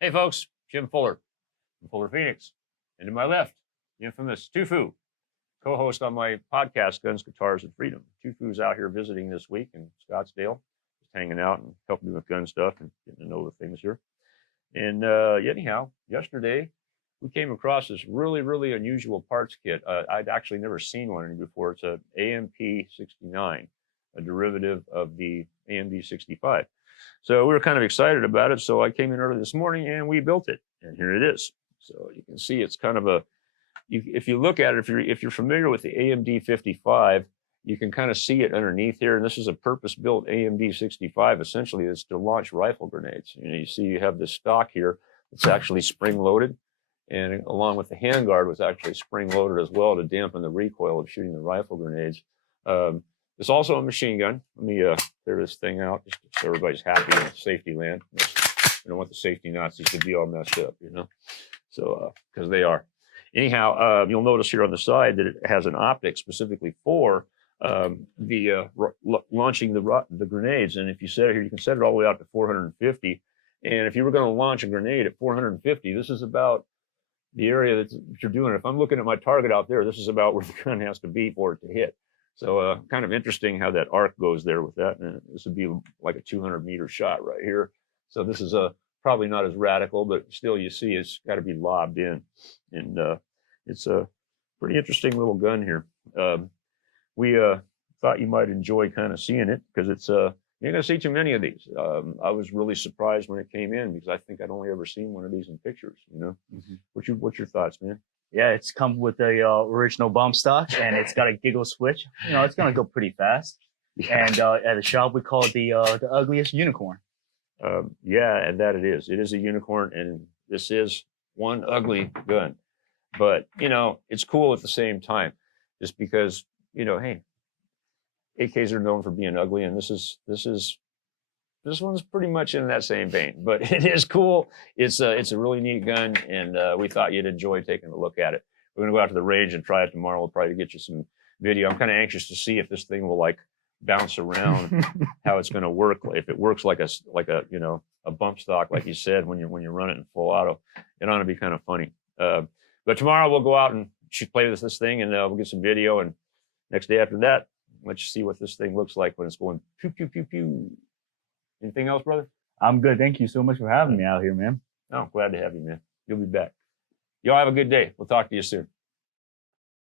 Hey folks, Jim Fuller from Fuller Phoenix. And to my left, the infamous Tufu, co-host on my podcast, Guns, Guitars, and Freedom. Tufu's out here visiting this week in Scottsdale, just hanging out and helping me with gun stuff and getting to know the things here. And anyhow, yesterday we came across this really unusual parts kit. I'd actually never seen one before. It's a AMP-69, a derivative of the AMD-65. So we were kind of excited about it. So I came in early this morning and we built it, and here it is. So you can see it's kind of a, if you look at it, if you're familiar with the AMD-55, you can kind of see it underneath here. And this is a purpose-built AMD-65. Essentially, it's to launch rifle grenades. You see you have this stock here. It's actually spring-loaded, and along with the handguard was actually spring-loaded as well to dampen the recoil of shooting the rifle grenades. It's also a machine gun. Let me clear this thing out just so everybody's happy in safety land. I don't want the safety Nazis to be all messed up, you know? So, because they are. Anyhow, you'll notice here on the side that it has an optic specifically for launching the grenades. And if you set it here, you can set it all the way out to 450. And if you were going to launch a grenade at 450, this is about the area that you're doing. If I'm looking at my target out there, this is about where the gun has to be for it to hit. So kind of interesting how that arc goes there with that. And this would be like a 200-meter shot right here. So this is probably not as radical, but still you see it's got to be lobbed in. And it's a pretty interesting little gun here. We thought you might enjoy kind of seeing it because it's you're going to see too many of these. I was really surprised when it came in because I think I'd only ever seen one of these in pictures, you know? Mm-hmm. What's your thoughts, man? Yeah, it's come with the original bump stock, and it's got a giggle switch. You know, it's gonna go pretty fast. Yeah. And at the shop, we call it the ugliest unicorn. Yeah, and that it is. It is a unicorn, and this is one ugly gun. But you know, it's cool at the same time, just because you know, hey, AKs are known for being ugly, and this one's pretty much in that same vein, but it is cool. It's a really neat gun, and we thought you'd enjoy taking a look at it. We're gonna go out to the range and try it tomorrow. We'll probably get you some video. I'm kind of anxious to see if this thing will like bounce around, how it's gonna work. If it works like a you know, a bump stock, like you said, when you run it in full auto, it ought to be kind of funny. But tomorrow we'll go out and play with this thing, and we'll get some video. And next day after that, let you see what this thing looks like when it's going pew pew pew pew. Anything else, brother? I'm good. Thank you so much for having me out here, man. No, glad to have you, man. You'll be back. Y'all have a good day. We'll talk to you soon.